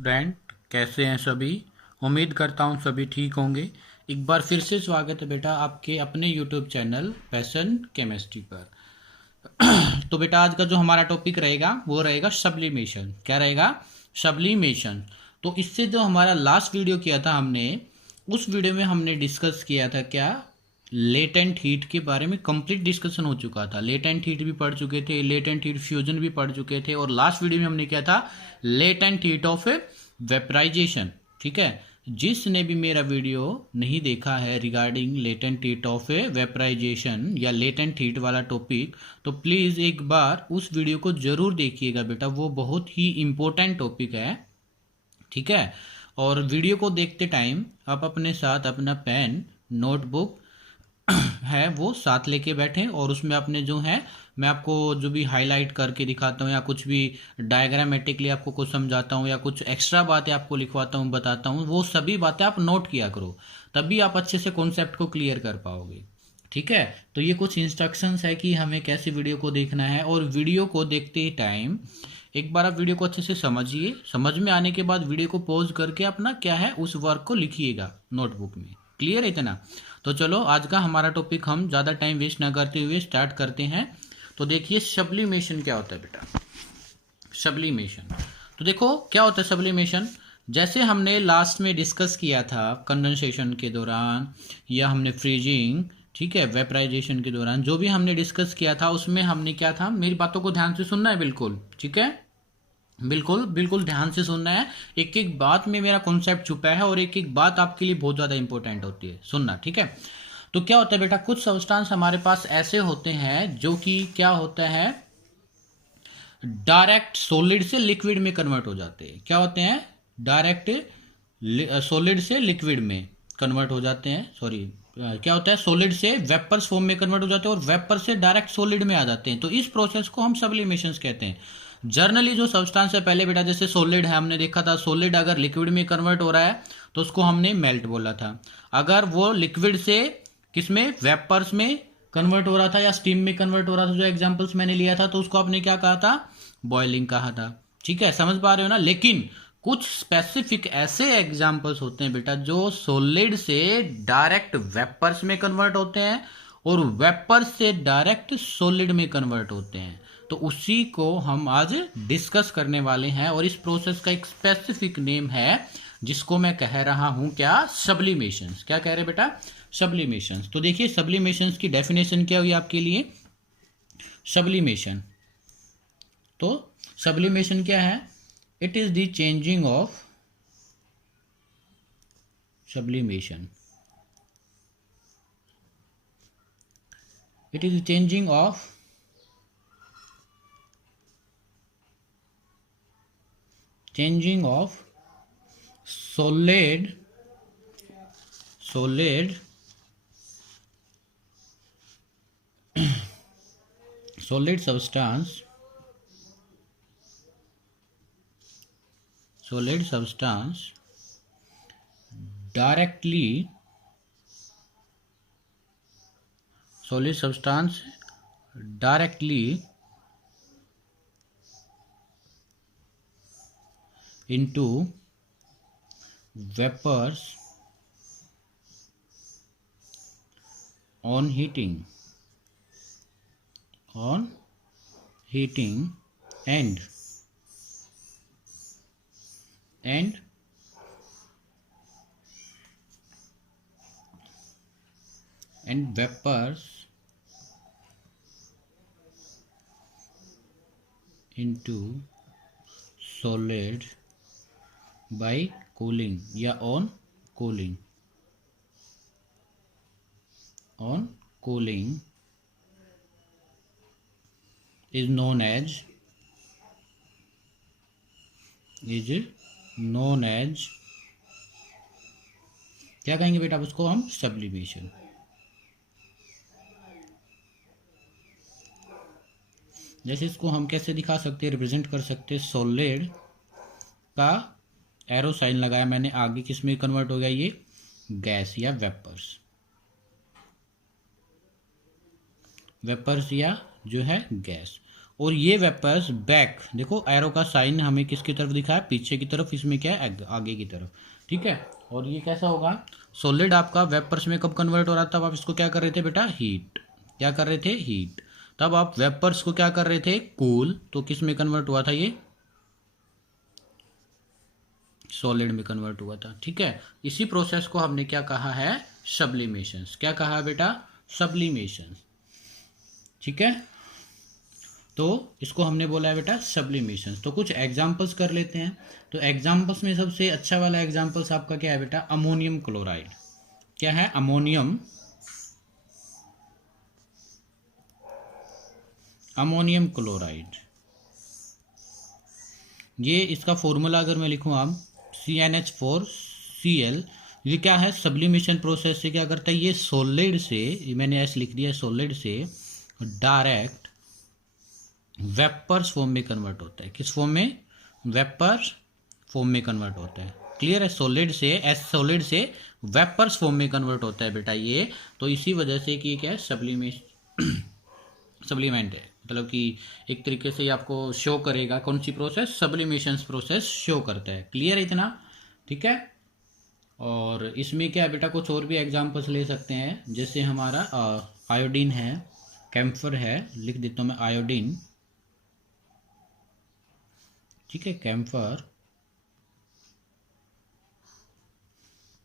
Student कैसे हैं सभी। उम्मीद करता हूं सभी ठीक होंगे। एक बार फिर से स्वागत है बेटा आपके अपने यूट्यूब चैनल पैशन केमिस्ट्री पर। तो बेटा आज का जो हमारा टॉपिक रहेगा वो रहेगा सब्लिमेशन। क्या रहेगा? सब्लिमेशन। तो इससे जो हमारा लास्ट वीडियो किया था हमने, उस वीडियो में हमने डिस्कस किया था क्या, लेटेंट हीट के बारे में कंप्लीट डिस्कशन हो चुका था। लेटेंट हीट भी पढ़ चुके थे, लेटेंट हीट फ्यूजन भी पढ़ चुके थे, और लास्ट वीडियो में हमने किया था लेटेंट हीट ऑफ वेपराइजेशन। ठीक है, जिसने भी मेरा वीडियो नहीं देखा है regarding latent heat of vaporisation या लेटेंट हीट वाला टॉपिक, तो प्लीज़ एक बार उस वीडियो को ज़रूर देखिएगा बेटा, वो बहुत ही इम्पोर्टेंट टॉपिक है। ठीक है, और वीडियो को देखते टाइम आप अपने साथ अपना पेन नोटबुक है वो साथ लेके बैठें, और उसमें अपने जो है मैं आपको जो भी हाईलाइट करके दिखाता हूँ या कुछ भी डायग्रामेटिकली आपको कुछ समझाता हूँ या कुछ एक्स्ट्रा बातें आपको लिखवाता हूँ बताता हूँ, वो सभी बातें आप नोट किया करो, तभी आप अच्छे से कॉन्सेप्ट को क्लियर कर पाओगे। ठीक है, तो ये कुछ इंस्ट्रक्शंस है कि हमें कैसे वीडियो को देखना है, और वीडियो को देखते ही टाइम एक बार आप वीडियो को अच्छे से समझिए। समझ में आने के बाद वीडियो को पॉज करके अपना क्या है उस वर्क को लिखिएगा नोटबुक में। क्लियर है इतना? तो चलो आज का हमारा टॉपिक हम ज़्यादा टाइम वेस्ट ना करते हुए स्टार्ट करते हैं। तो देखिए सब्लिमेशन क्या होता है बेटा। सब्लिमेशन, तो देखो क्या होता है सब्लिमेशन। जैसे हमने लास्ट में डिस्कस किया था कंडेंसेशन के दौरान या हमने फ्रीजिंग, ठीक है, वेपराइजेशन के दौरान जो भी हमने डिस्कस किया था उसमें हमने क्या था, मेरी बातों को ध्यान से सुनना है बिल्कुल। ठीक है, बिल्कुल बिल्कुल ध्यान से सुनना है। एक एक बात में मेरा कॉन्सेप्ट छुपा है और एक एक बात आपके लिए बहुत ज़्यादा इंपॉर्टेंट होती है, सुनना। ठीक है, तो क्या होता है बेटा, कुछ सब्सटेंस हमारे पास ऐसे होते हैं जो कि क्या होता है, डायरेक्ट सॉलिड से लिक्विड में कन्वर्ट हो जाते हैं। क्या होते हैं? डायरेक्ट सॉलिड से लिक्विड में कन्वर्ट हो जाते हैं। सॉरी, क्या होता है, सॉलिड से वेपर्स फॉर्म में कन्वर्ट हो जाते हैं और वेपर से डायरेक्ट सॉलिड में आ जाते हैं। तो इस प्रोसेस को हम सब्लिमेशन कहते हैं। जर्नली जो सब्सटेंस है, पहले बेटा जैसे सॉलिड है, हमने देखा था सॉलिड अगर लिक्विड में कन्वर्ट हो रहा है तो उसको हमने मेल्ट बोला था। अगर वो लिक्विड से किसमें, वेपर्स में कन्वर्ट हो रहा था या स्टीम में कन्वर्ट हो रहा था, जो एग्जांपल्स मैंने लिया था, तो उसको आपने क्या कहा था, बॉइलिंग कहा था। ठीक है, समझ पा रहे हो ना? लेकिन कुछ स्पेसिफिक ऐसे एग्जांपल्स होते हैं बेटा जो सॉलिड से डायरेक्ट वेपर्स में कन्वर्ट होते हैं और वेपर्स से डायरेक्ट सॉलिड में कन्वर्ट होते हैं। तो उसी को हम आज डिस्कस करने वाले हैं, और इस प्रोसेस का एक स्पेसिफिक नेम है जिसको मैं कह रहा हूं क्या, सब्लिमेशंस। क्या कह रहे बेटा? सब्लिमेशंस। तो देखिए सब्लिमेशंस की डेफिनेशन क्या हुई आपके लिए। सब्लिमेशन, तो सब्लिमेशन क्या है? It is the changing of, sublimation, it is changing of solid substance directly into vapors on heating and vapors into solid by cooling या on cooling is known as क्या कहेंगे बेटा उसको हम, सब्लिमेशन। जैसे इसको हम कैसे दिखा सकते हैं, रिप्रेजेंट कर सकते हैं, सॉलिड का एरो साइन लगाया मैंने, आगे किस में कन्वर्ट हो गया, ये गैस या वेपर्स या जो है गैस, और ये वेपर्स बैक, देखो एरो का साइन हमें किसकी तरफ दिखा है, पीछे की तरफ, इसमें क्या है आगे की तरफ, ठीक है। और ये कैसा होगा, सॉलिड आपका वेपर्स में कब कन्वर्ट हो रहा था, तब आप इसको क्या कर रहे थे बेटा, हीट, क्या कर रहे थे, हीट। तब आप वेपर्स को क्या कर रहे थे, कूल, तो किस में कन्वर्ट हुआ था, ये सॉलिड में कन्वर्ट हुआ था, ठीक है। इसी प्रोसेस को हमने क्या कहा है, सब्लिमेशन। क्या कहा है बेटा, सब्लिमेशन, ठीक है। तो इसको हमने बोला है बेटा सब्लिमेशन। तो कुछ एग्जांपल्स कर लेते हैं। तो एग्जांपल्स में सबसे अच्छा वाला एग्जांपल्स आपका क्या है बेटा, अमोनियम क्लोराइड। क्या है, अमोनियम क्लोराइड। ये इसका फॉर्मूला अगर मैं लिखूं आप, CnH4Cl, ये क्या है, सब्लिमेशन प्रोसेस से क्या करता है, ये सॉलिड से, मैंने ऐसे लिख दिया, सॉलिड से डायरेक्ट वेपर्स फॉर्म में कन्वर्ट होता है। किस फॉर्म में, वेपर्स फॉर्म में कन्वर्ट होता है। क्लियर है, सॉलिड से वेपर्स फॉर्म में कन्वर्ट होता है बेटा ये। तो इसी वजह से कि क्या है, सब्लिमेंट है, मतलब कि एक तरीके से ये आपको शो करेगा कौन सी प्रोसेस, सब्लिमेशन प्रोसेस शो करता है। क्लियर है इतना, ठीक है। और इसमें क्या है बेटा, कुछ और भी एग्जांपल्स ले सकते हैं, जैसे हमारा आयोडीन है, कैम्फर है, लिख देता हूँ मैं आयोडीन, ठीक है, कैम्फर,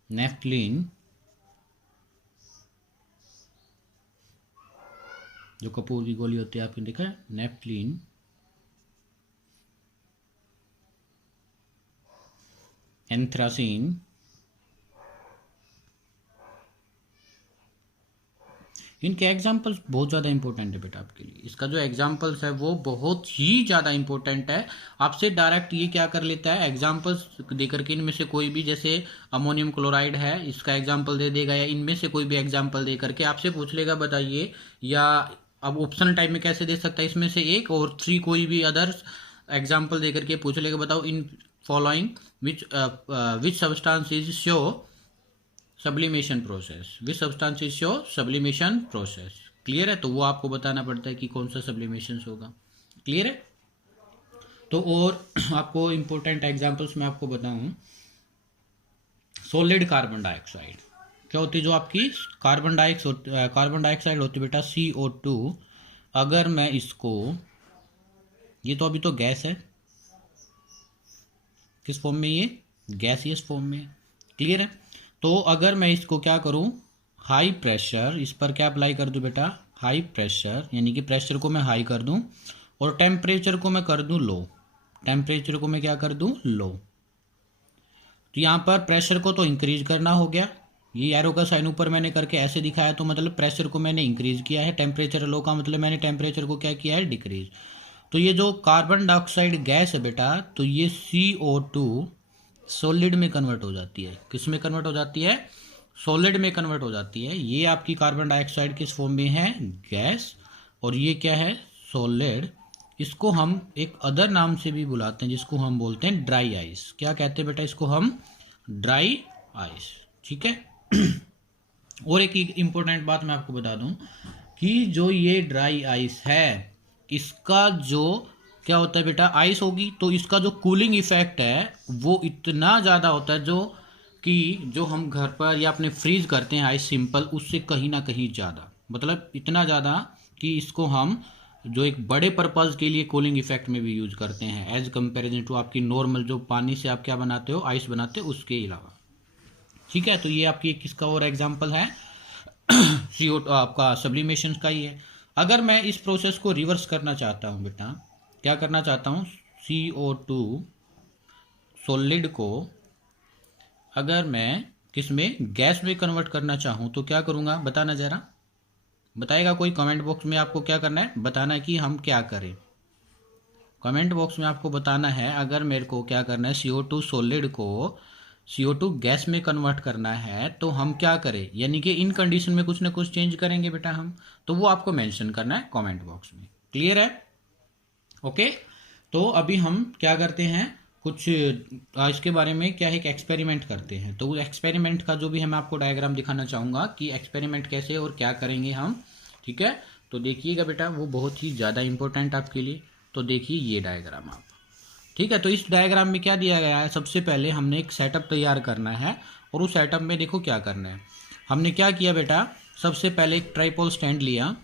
नेफ्थलीन, जो कपूर की गोली होती है आपने देखा है, नेफ्थलीन, एंथ्रासीन, इनके एग्जाम्पल्स बहुत ज़्यादा इंपॉर्टेंट है बेटा आपके लिए। इसका जो एग्जाम्पल्स है वो बहुत ही ज़्यादा इंपॉर्टेंट है। आपसे डायरेक्ट ये क्या कर लेता है, एग्जाम्पल्स दे करके इनमें से कोई भी, जैसे अमोनियम क्लोराइड है, इसका एग्जाम्पल दे देगा, या इनमें से कोई भी एग्जाम्पल दे करके आपसे पूछ लेगा बताइए, या अब ऑप्शनल टाइप में कैसे दे सकता है, इसमें से एक और 3 कोई भी अदर्स एग्जाम्पल दे करके पूछ लेगा, बताओ in following which substance is show sublimation process, which substance is show sublimation process. Clear है, तो वो आपको बताना पड़ता है कि कौन सा सब्लिमेशन होगा। क्लियर है। तो और आपको इंपॉर्टेंट एग्जांपल्स मैं आपको बताऊं, सॉलिड कार्बन डाइऑक्साइड क्या होती है, जो आपकी कार्बन डाइऑक्साइड होती है बेटा, CO2। अगर मैं इसको, ये तो अभी तो गैस है, किस फॉर्म में, ये गैसियस फॉर्म में। क्लियर है। तो अगर मैं इसको क्या करूं, हाई प्रेशर, इस पर क्या अप्लाई कर दूं बेटा, हाई प्रेशर, यानी कि प्रेशर को मैं हाई कर दूं और टेम्परेचर को मैं कर दूं लो, टेम्परेचर को मैं क्या कर दूं, लो। तो यहाँ पर प्रेशर को तो इंक्रीज करना हो गया, ये एरो का साइन ऊपर मैंने करके ऐसे दिखाया, तो मतलब प्रेशर को मैंने इंक्रीज किया है, टेम्परेचर लो का मतलब मैंने टेम्परेचर को क्या किया है, डिक्रीज। तो ये जो कार्बन डाइऑक्साइड गैस है बेटा, तो ये CO2 सॉलिड में कन्वर्ट हो जाती है, किस में कन्वर्ट हो जाती है, सॉलिड में कन्वर्ट हो जाती है। ये आपकी कार्बन डाइऑक्साइड किस फॉर्म में है, गैस, और ये क्या है, सॉलिड। इसको हम एक अदर नाम से भी बुलाते हैं, जिसको हम बोलते हैं ड्राई आइस। क्या कहते हैं बेटा, इसको हम ड्राई आइस, ठीक है। और एक इंपॉर्टेंट बात मैं आपको बता दूं कि जो ये ड्राई आइस है, इसका जो क्या होता है बेटा, आइस होगी तो इसका जो कूलिंग इफेक्ट है वो इतना ज़्यादा होता है, जो हम घर पर या अपने फ्रीज करते हैं आइस सिंपल, उससे कहीं ना कहीं ज़्यादा, मतलब इतना ज़्यादा कि इसको हम जो एक बड़े पर्पज़ के लिए कूलिंग इफेक्ट में भी यूज करते हैं, एज कंपेरिजन टू आपकी नॉर्मल जो पानी से आप क्या बनाते हो, आइस बनाते हो, उसके अलावा। ठीक है, तो ये आपकी किसका और एग्जाम्पल है, CO2 आपका सब्लिमेशन का ही है। अगर मैं इस प्रोसेस को रिवर्स करना चाहता हूँ बेटा, क्या करना चाहता हूँ, CO2 सॉलिड को अगर मैं किस में, गैस में कन्वर्ट करना चाहूँ, तो क्या करूँगा, बताना जरा, बताएगा कोई कमेंट बॉक्स में, आपको क्या करना है, बताना है कि हम क्या करें। कमेंट बॉक्स में आपको बताना है, अगर मेरे को क्या करना है, CO2 सॉलिड को CO2 गैस में कन्वर्ट करना है तो हम क्या करें, यानी कि इन कंडीशन में कुछ ना कुछ चेंज करेंगे बेटा हम, तो वो आपको मेंशन करना है कमेंट बॉक्स में। क्लियर है, ओके। तो अभी हम क्या करते हैं, कुछ इसके बारे में क्या है, एक एक्सपेरिमेंट करते हैं। तो एक्सपेरिमेंट का जो भी है मैं आपको डायग्राम दिखाना चाहूँगा कि एक्सपेरिमेंट कैसे और क्या करेंगे हम, ठीक है। तो देखिएगा बेटा वो बहुत ही ज़्यादा इंपॉर्टेंट आपके लिए। तो देखिए ये डायग्राम आप, ठीक है। तो इस डायग्राम में क्या दिया गया है, सबसे पहले हमने एक सेटअप तैयार करना है और उस सेटअप में देखो क्या करना है। हमने क्या किया बेटा, सबसे पहले एक ट्राइपॉड स्टैंड लिया,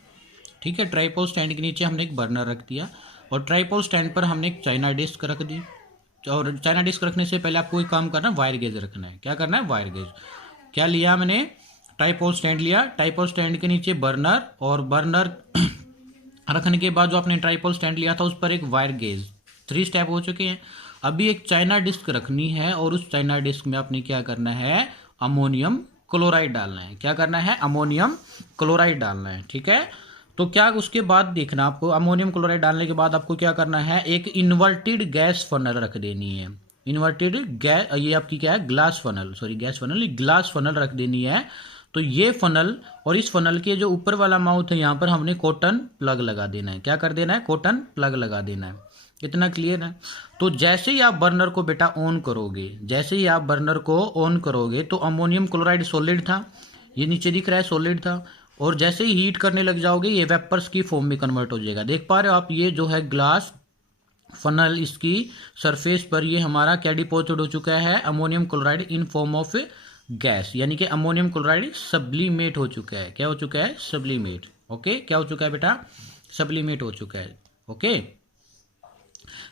ठीक है। ट्राइपॉड स्टैंड के नीचे हमने एक बर्नर रख दिया और ट्राइपॉड स्टैंड पर हमने एक चाइना डिस्क रख दी। और चाइना डिस्क रखने से पहले आपको एक काम करना है, वायर गेज रखना है। क्या करना है, वायर गेज। क्या लिया मैंने, ट्राइपॉड स्टैंड लिया, ट्राइपॉड स्टैंड के नीचे बर्नर, और बर्नर रखने के बाद जो आपने ट्राइपॉड स्टैंड लिया था उस पर एक वायर गेज। 3 स्टेप हो चुके हैं। अभी एक चाइना डिस्क रखनी है और उस चाइना डिस्क में आपने क्या करना है, अमोनियम क्लोराइड डालना है। क्या करना है, अमोनियम क्लोराइड डालना है, ठीक है। तो क्या उसके बाद देखना आपको, अमोनियम क्लोराइड डालने के बाद आपको क्या करना है, एक इन्वर्टेड गैस फनल रख देनी है। इन्वर्टेड गैस, ये आपकी क्या है, glass funnel, sorry gas funnel, glass funnel रख देनी है। तो ये फनल और इस फनल के जो ऊपर वाला माउथ है यहाँ पर हमने कॉटन प्लग लगा देना है। क्या कर देना है, कॉटन प्लग लगा देना है। इतना क्लियर है। तो जैसे ही आप बर्नर को बेटा ऑन करोगे, जैसे ही आप बर्नर को ऑन करोगे तो अमोनियम क्लोराइड सॉलिड था, ये नीचे दिख रहा है सॉलिड था, और जैसे ही हीट करने लग जाओगे ये वेपर्स की फॉर्म में कन्वर्ट हो जाएगा। देख पा रहे हो आप, ये जो है ग्लास फनल, इसकी सरफेस पर ये हमारा क्या डिपॉजिट हो चुका है, ammonium chloride in form of gas, यानी कि अमोनियम क्लोराइड सब्लिमेट हो चुका है। क्या हो चुका है, सब्लिमेट। ओके, क्या हो चुका है बेटा, सब्लिमेट हो चुका है। ओके,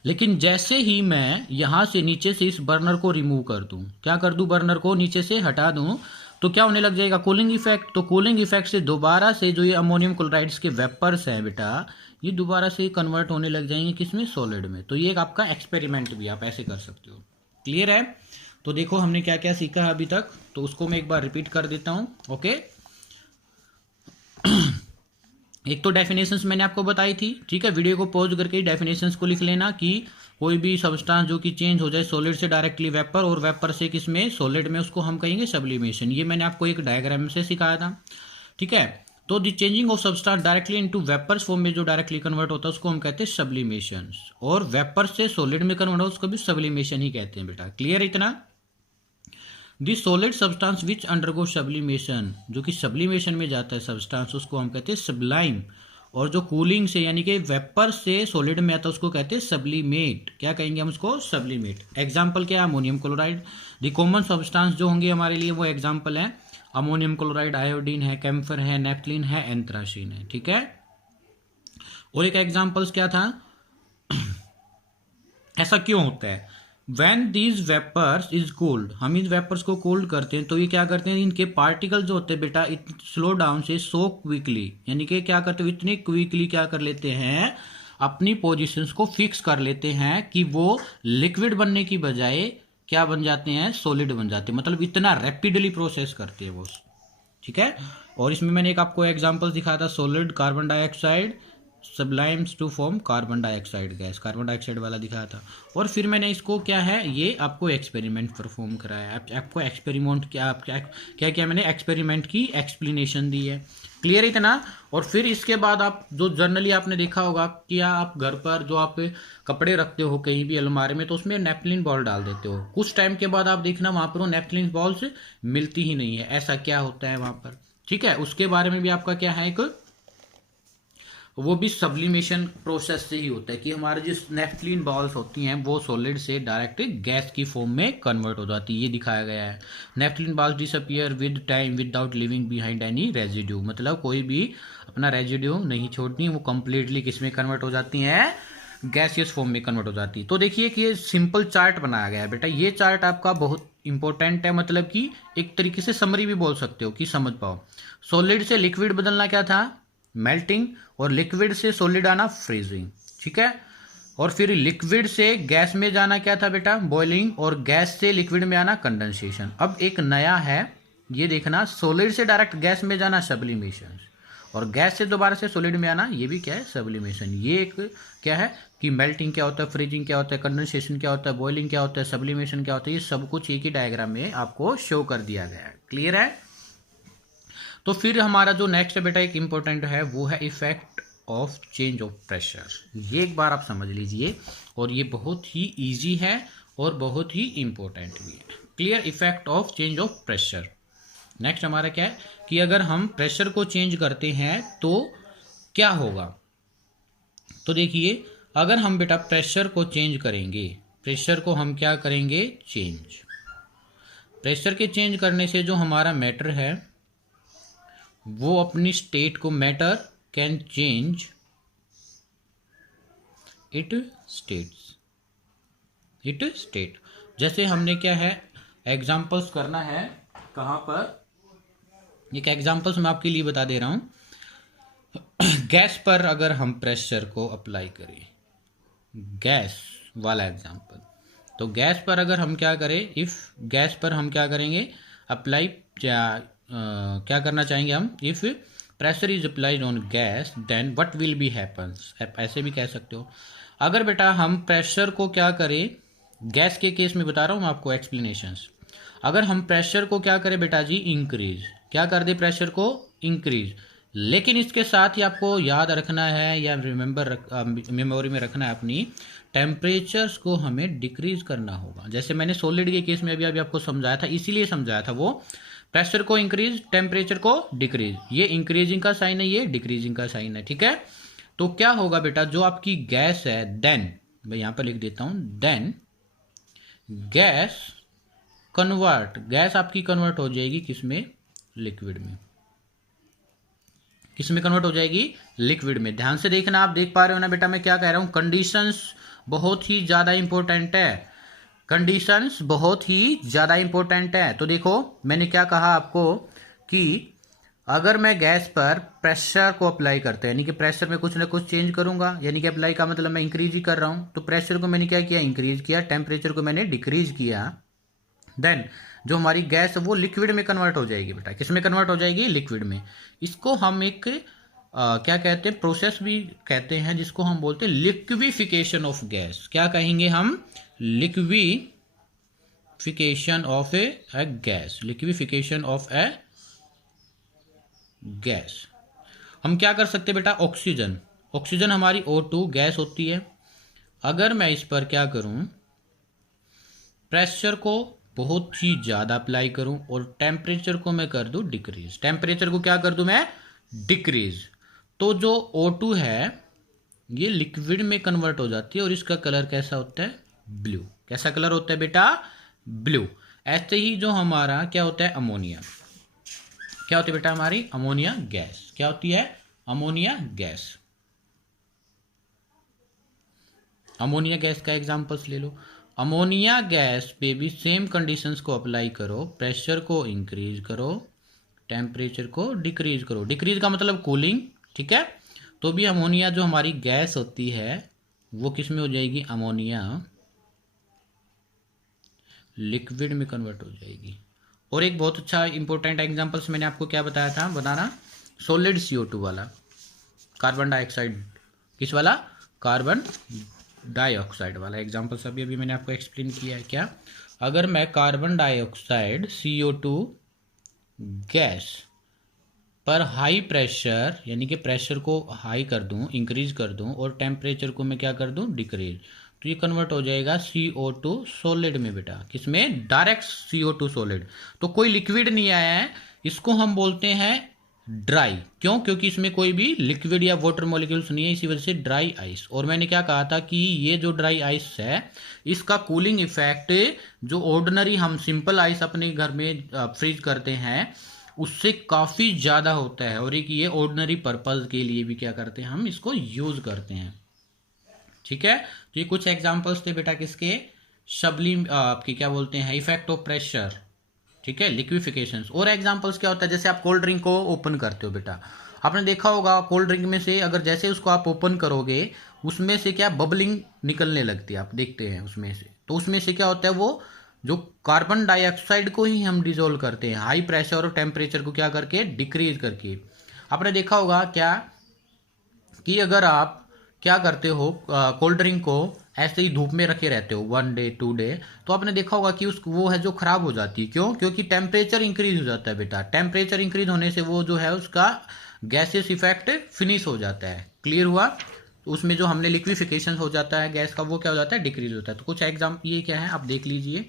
लेकिन जैसे ही मैं यहां से नीचे से इस बर्नर को रिमूव कर दूं, क्या कर दूं, बर्नर को नीचे से हटा दूं, तो क्या होने लग जाएगा, कूलिंग इफेक्ट। तो कूलिंग इफेक्ट से दोबारा से जो ये अमोनियम क्लोराइड्स के वेपर्स हैं बेटा, ये दोबारा से कन्वर्ट होने लग जाएंगे किसमें, सॉलिड में। तो ये एक आपका एक्सपेरिमेंट भी आप ऐसे कर सकते हो। क्लियर है। तो देखो हमने क्या क्या सीखा है अभी तक, तो उसको मैं एक बार रिपीट कर देता हूं। ओके, एक तो डेफिनेशंस मैंने आपको बताई थी, ठीक है। वीडियो को पॉज करके डेफिनेशंस को लिख लेना कि कोई भी सब्सटेंस जो कि चेंज हो जाए सॉलिड से डायरेक्टली वेपर और वेपर से किसमें, सॉलिड में, उसको हम कहेंगे सब्लिमेशन। ये मैंने आपको एक डायग्राम से सिखाया था, ठीक है। तो the changing of substance directly into vapours form में जो डायरेक्टली कन्वर्ट होता है उसको हम कहते हैं सब्लिमेशन, और वेपर से सॉलिड में कन्वर्ट होता है उसको भी सब्लिमेशन ही कहते हैं बेटा। क्लियर इतना। दी solid substance which undergo sublimation, जो कि सब्लिमेशन में जाता है सब्सटेंस, उसको हम कहते हैं सब्लाइम, और जो कूलिंग से यानी कि वेपर से सॉलिड में आता है उसको कहते हैं सब्लिमेट। क्या कहेंगे हम उसको, सब्लिमेट। एग्जाम्पल क्या है, ammonium chloride. The common substance जो होंगे हमारे लिए वो एग्जाम्पल है अमोनियम क्लोराइड, आयोडीन है, कैम्फर है, नेफ्थलीन है, एंथ्रासीन है, ठीक है। और एक एग्जाम्पल्स क्या था, ऐसा क्यों होता है, When these vapors is cooled, हम इन वेपर्स को कोल्ड करते हैं तो ये क्या करते हैं, इनके पार्टिकल जो होते हैं बेटा स्लो डाउन से सो क्विकली, यानी कि क्या करते हैं, इतनी क्विकली क्या कर लेते हैं, अपनी पोजीशंस को फिक्स कर लेते हैं कि वो लिक्विड बनने की बजाय क्या बन जाते हैं, सॉलिड बन जाते हैं। मतलब इतना रैपिडली प्रोसेस करते हैं वो, ठीक है। और इसमें मैंने एक आपको एग्जाम्पल दिखाया था, solid carbon dioxide sublimes to form carbon dioxide gas, carbon dioxide वाला दिखाया था। और फिर मैंने इसको क्या है, ये आपको एक्सपेरिमेंट परफॉर्म कराया है, आपको एक्सपेरिमेंट क्या क्या क्या मैंने एक्सपेरिमेंट की एक्सप्लेनेशन दी है। क्लियर इतना। और फिर इसके बाद आप जो जनरली आपने देखा होगा कि आप घर पर जो आप कपड़े रखते हो कहीं भी अलमारी में, तो उसमें नेपथलीन बॉल डाल देते हो। कुछ टाइम के बाद आप देखना वहां पर वो नेपथलीन बॉल्स मिलती ही नहीं है। ऐसा क्या होता है वहां पर, ठीक है। उसके बारे में भी आपका क्या है, एक वो भी सब्लिमेशन प्रोसेस से ही होता है कि हमारे जो नेफ्थलीन बॉल्स होती हैं वो सॉलिड से डायरेक्ट गैस की फॉर्म में कन्वर्ट हो जाती है। ये दिखाया गया है। Naphthalene balls disappear with time without leaving behind any residue, मतलब कोई भी अपना रेजिड्यू नहीं छोड़ती, वो कंप्लीटली किस में कन्वर्ट हो जाती हैं, गैसियस फॉर्म में कन्वर्ट हो जाती है। तो देखिए कि ये सिंपल चार्ट बनाया गया है बेटा, ये चार्ट आपका बहुत इंपॉर्टेंट है, मतलब कि एक तरीके से समरी भी बोल सकते हो कि समझ पाओ। सॉलिड से लिक्विड बदलना क्या था, मेल्टिंग, और लिक्विड से सॉलिड आना फ्रीजिंग, ठीक है। और फिर लिक्विड से गैस में जाना क्या था बेटा, बॉइलिंग, और गैस से लिक्विड में आना कंडेंसेशन। अब एक नया है, ये देखना, सॉलिड से डायरेक्ट गैस में जाना सब्लिमेशन, और गैस से दोबारा से सॉलिड में आना ये भी क्या है, सब्लिमेशन। ये एक क्या है कि मेल्टिंग क्या होता है, फ्रीजिंग क्या होता है, कंडेंसेशन क्या होता है, बॉइलिंग क्या होता है, सब्लिमेशन क्या होता है, ये सब कुछ एक ही डायग्राम में आपको शो कर दिया गया है। क्लियर है। तो फिर हमारा जो नेक्स्ट बेटा एक इंपॉर्टेंट है वो है effect of change of pressure. ये एक बार आप समझ लीजिए, और ये बहुत ही इजी है और बहुत ही इंपॉर्टेंट भी है। Clear, effect of change of pressure. Next हमारा क्या है कि अगर हम प्रेशर को चेंज करते हैं तो क्या होगा। तो देखिए, अगर हम बेटा प्रेशर को चेंज करेंगे, प्रेशर को हम क्या करेंगे, चेंज। प्रेशर के चेंज करने से जो हमारा मैटर है वो अपनी स्टेट को, matter can change it state. जैसे हमने क्या है, एग्जांपल्स करना है, कहाँ पर, एक एग्जांपल्स मैं आपके लिए बता दे रहा हूं। गैस पर अगर हम प्रेशर को अप्लाई करें, गैस वाला एग्जांपल, तो गैस पर अगर हम क्या करें, इफ गैस पर हम क्या करेंगे, अप्लाई, क्या करना चाहेंगे हम, if pressure is applied on gas then what will be happens, ऐसे भी कह सकते हो। अगर बेटा हम प्रेशर को क्या करें, गैस के केस में बता रहा हूँ मैं आपको एक्सप्लेनेशंस, अगर हम प्रेशर को क्या करें बेटा जी, इंक्रीज, क्या कर दे, प्रेशर को इंक्रीज, लेकिन इसके साथ ही आपको याद रखना है या मेमोरी में रखना है अपनी, टेम्परेचर्स को हमें डिक्रीज करना होगा। जैसे मैंने सॉलिड के केस में अभी आपको समझाया था, इसीलिए समझाया था, वो प्रेशर को इंक्रीज, टेम्परेचर को डिक्रीज, ये इंक्रीजिंग का साइन है, ये डिक्रीजिंग का साइन है, ठीक है। तो क्या होगा बेटा, जो आपकी गैस है, देन मैं यहां पर लिख देता हूं, देन गैस कन्वर्ट, गैस आपकी कन्वर्ट हो जाएगी किसमें, लिक्विड में। किसमें कन्वर्ट हो जाएगी, लिक्विड में। ध्यान से देखना, आप देख पा रहे हो ना बेटा मैं क्या कह रहा हूं, कंडीशंस बहुत ही ज्यादा इंपॉर्टेंट है, कंडीशंस बहुत ही ज्यादा इंपॉर्टेंट है। तो देखो मैंने क्या कहा आपको कि अगर मैं गैस पर प्रेशर को अप्लाई करते हैं, यानी कि प्रेशर में कुछ ना कुछ चेंज करूंगा, यानी कि अप्लाई का मतलब मैं इंक्रीज ही कर रहा हूं, तो प्रेशर को मैंने क्या किया, इंक्रीज किया, टेम्परेचर को मैंने डिक्रीज किया, देन जो हमारी गैस है वो लिक्विड में कन्वर्ट हो जाएगी बेटा। किस में कन्वर्ट हो जाएगी, लिक्विड में। इसको हम एक क्या कहते हैं, प्रोसेस भी कहते हैं, जिसको हम बोलते हैं लिक्विफिकेशन ऑफ गैस। क्या कहेंगे हम, liquefaction of A gas, liquefaction of A gas. हम क्या कर सकते हैं बेटा, ऑक्सीजन, ऑक्सीजन हमारी O2 गैस होती है। अगर मैं इस पर क्या करूं, प्रेशर को बहुत ही ज्यादा अप्लाई करूं और टेम्परेचर को मैं कर दूं डिक्रीज, टेम्परेचर को क्या कर दूं मैं, डिक्रीज, तो जो O2 है ये लिक्विड में कन्वर्ट हो जाती है और इसका कलर कैसा होता है, ब्लू। कैसा कलर होता है बेटा, ब्लू। ऐसे ही जो हमारा क्या होता है, अमोनिया, क्या होती है बेटा हमारी, अमोनिया गैस, क्या होती है, अमोनिया गैस। अमोनिया गैस का एग्जांपल्स ले लो। अमोनिया गैस पे भी सेम कंडीशंस को अप्लाई करो, प्रेशर को इंक्रीज करो, टेम्परेचर को डिक्रीज करो, डिक्रीज का मतलब कूलिंग, ठीक है। तो भी अमोनिया जो हमारी गैस होती है वो किस में हो जाएगी, अमोनिया लिक्विड में कन्वर्ट हो जाएगी। और एक बहुत अच्छा इंपॉर्टेंट एग्जांपल्स मैंने आपको क्या बताया था, बनाना, सॉलिड CO2 वाला, कार्बन डाइऑक्साइड, किस वाला, कार्बन डाइऑक्साइड वाला एग्जांपल्स अभी अभी मैंने आपको एक्सप्लेन किया है। क्या, अगर मैं कार्बन डाइऑक्साइड CO2 गैस पर हाई प्रेशर, यानी कि प्रेशर को हाई कर दूं, इंक्रीज कर दूं, और टेम्परेचर को मैं क्या कर दूं, डिक्रीज, तो ये कन्वर्ट हो जाएगा CO2 सॉलिड में बेटा। किसमें, डायरेक्ट CO2 सॉलिड। तो कोई लिक्विड नहीं आया है, इसको हम बोलते हैं ड्राई। क्यों, क्योंकि इसमें कोई भी लिक्विड या वाटर मॉलिक्यूल्स नहीं है, इसी वजह से ड्राई आइस। और मैंने क्या कहा था कि ये जो ड्राई आइस है इसका कूलिंग इफेक्ट जो ऑर्डिनरी हम सिंपल आइस अपने घर में फ्रीज करते हैं उससे काफी ज्यादा होता है, और एक ये ऑर्डिनरी पर्पज के लिए भी क्या करते हैं, हम इसको यूज करते हैं, ठीक है। तो ये कुछ एग्जांपल्स थे बेटा किसके, शबलीम, आपकी क्या बोलते हैं, इफेक्ट ऑफ प्रेशर, ठीक है, लिक्विफिकेशन। और एग्जांपल्स क्या होता है, जैसे आप कोल्ड ड्रिंक को ओपन करते हो बेटा, आपने देखा होगा कोल्ड ड्रिंक में से अगर जैसे उसको आप ओपन करोगे उसमें से क्या बबलिंग निकलने लगती है, आप देखते हैं उसमें से, तो उसमें से क्या होता है, वो जो कार्बन डाइऑक्साइड को ही हम डिजोल्व करते हैं हाई प्रेशर और टेम्परेचर को क्या करके, डिक्रीज करके। आपने देखा होगा क्या कि अगर आप क्या करते हो, कोल्ड ड्रिंक को ऐसे ही धूप में रखे रहते हो 1 डे 2 डे, तो आपने देखा होगा कि उस वो है जो खराब हो जाती है। क्यों, क्योंकि टेम्परेचर इंक्रीज हो जाता है बेटा, टेम्परेचर इंक्रीज होने से वो जो है उसका गैसेस इफेक्ट फिनिश हो जाता है। क्लियर हुआ, उसमें जो हमने लिक्विफिकेशन हो जाता है गैस का वो क्या हो जाता है, डिक्रीज होता है। तो कुछ एग्जाम ये क्या है आप देख लीजिए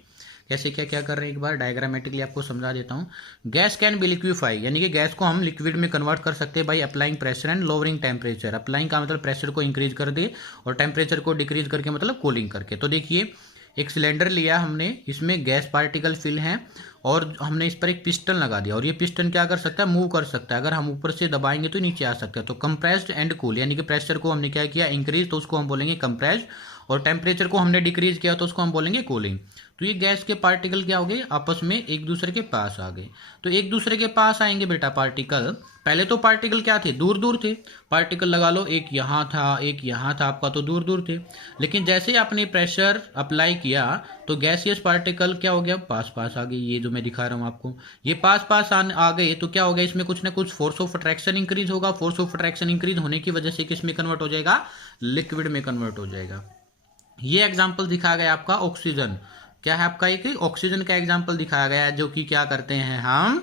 कैसे क्या क्या कर रहे हैं, एक बार डायग्रामेटिकली आपको समझा देता हूँ। गैस कैन बी लिक्विफाई, यानी कि गैस को हम लिक्विड में कन्वर्ट कर सकते हैं by applying pressure and lowering temperature. Applying का मतलब प्रेशर को इंक्रीज कर दे और टेम्परेचर को डिक्रीज करके मतलब कूलिंग करके। तो देखिए एक सिलेंडर लिया हमने, इसमें गैस पार्टिकल फिल हैं और हमने इस पर एक पिस्टन लगा दिया और ये पिस्टन क्या कर सकता है, मूव कर सकता है। अगर हम ऊपर से दबाएंगे तो नीचे आ सकता है। तो कंप्रेस्ड एंड कूल, यानी कि प्रेशर को हमने क्या किया, इंक्रीज, तो उसको हम बोलेंगे कंप्रेस्ड, और टेम्परेचर को हमने डिक्रीज किया तो उसको हम बोलेंगे कूलिंग। तो ये गैस के पार्टिकल क्या हो गए, आपस में एक दूसरे के पास आ गए। तो एक दूसरे के पास आएंगे बेटा पार्टिकल, पहले तो पार्टिकल क्या थे, दूर दूर थे। पार्टिकल लगा लो, एक यहाँ था एक यहाँ था, आपका तो दूर दूर थे। लेकिन जैसे ही आपने प्रेशर अप्लाई किया तो गैसियस पार्टिकल क्या हो गया, पास पास आ गए। ये जो मैं दिखा रहा हूँ आपको, ये पास पास आ गए तो क्या हो गया, इसमें कुछ ना कुछ फोर्स ऑफ अट्रैक्शन इंक्रीज होगा। फोर्स ऑफ अट्रैक्शन इंक्रीज होने की वजह से किस में कन्वर्ट हो जाएगा, लिक्विड में कन्वर्ट हो जाएगा। ये एग्जाम्पल दिखाया गया आपका ऑक्सीजन, क्या है आपका, एक ऑक्सीजन का एग्जाम्पल दिखाया गया है, जो कि क्या करते हैं हम,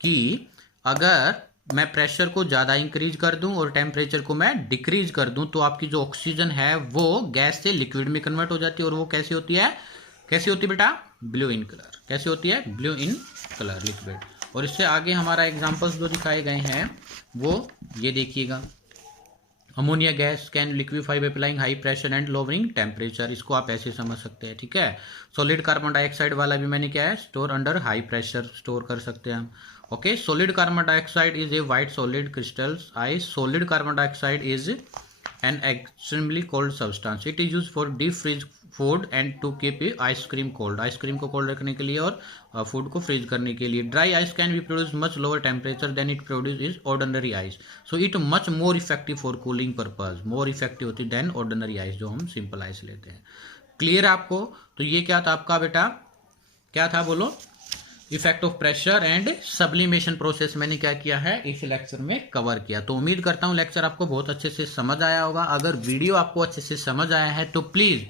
कि अगर मैं प्रेशर को ज़्यादा इंक्रीज कर दूं और टेम्परेचर को मैं डिक्रीज कर दूं तो आपकी जो ऑक्सीजन है वो गैस से लिक्विड में कन्वर्ट हो जाती है। और वो कैसी होती है, कैसी होती है बेटा, ब्लू इन कलर। कैसी होती है, ब्लू इन कलर लिक्विड। और इससे आगे हमारा एग्जाम्पल्स जो दिखाए गए हैं वो ये देखिएगा। Ammonia gas can liquefy by applying high pressure and lowering temperature, इसको आप ऐसे समझ सकते हैं, ठीक है। सॉलिड कार्बन डाइऑक्साइड वाला भी मैंने क्या है, store under high pressure store कर सकते हैं हम। Okay, solid carbon dioxide is a white solid crystals ice. Solid carbon dioxide is an extremely cold substance, it is use for deep freeze food and to keep ice cream cold, ice cream को cold रखने के लिए और food को freeze करने के लिए। Dry ice can be produce much lower temperature than it produce is ordinary ice, so it much more effective for cooling purpose, more effective होती देन ऑर्डिनरी आइस जो हम सिंपल आइस लेते हैं। Clear आपको। तो ये क्या था आपका बेटा, क्या था बोलो, effect of pressure and sublimation process मैंने क्या किया है, इस लेक्चर में कवर किया। तो उम्मीद करता हूं लेक्चर आपको बहुत अच्छे से समझ आया होगा। अगर वीडियो आपको अच्छे से समझ आया है तो प्लीज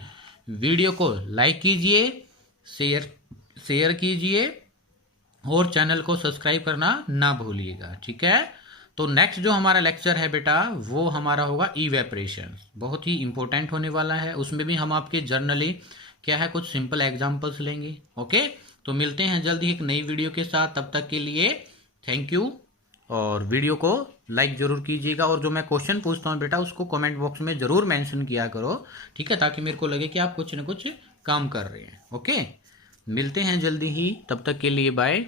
वीडियो को लाइक कीजिए, शेयर कीजिए और चैनल को सब्सक्राइब करना ना भूलिएगा, ठीक है। तो नेक्स्ट जो हमारा लेक्चर है बेटा वो हमारा होगा इवेपरेशन, बहुत ही इंपॉर्टेंट होने वाला है। उसमें भी हम आपके जर्नली क्या है, कुछ सिंपल एग्जांपल्स लेंगे। ओके, तो मिलते हैं जल्द ही एक नई वीडियो के साथ, तब तक के लिए थैंक यू। और वीडियो को लाइक जरूर कीजिएगा और जो मैं क्वेश्चन पूछता हूँ बेटा उसको कमेंट बॉक्स में जरूर मेंशन किया करो, ठीक है, ताकि मेरे को लगे कि आप कुछ न कुछ काम कर रहे हैं। ओके, मिलते हैं जल्दी ही, तब तक के लिए बाय।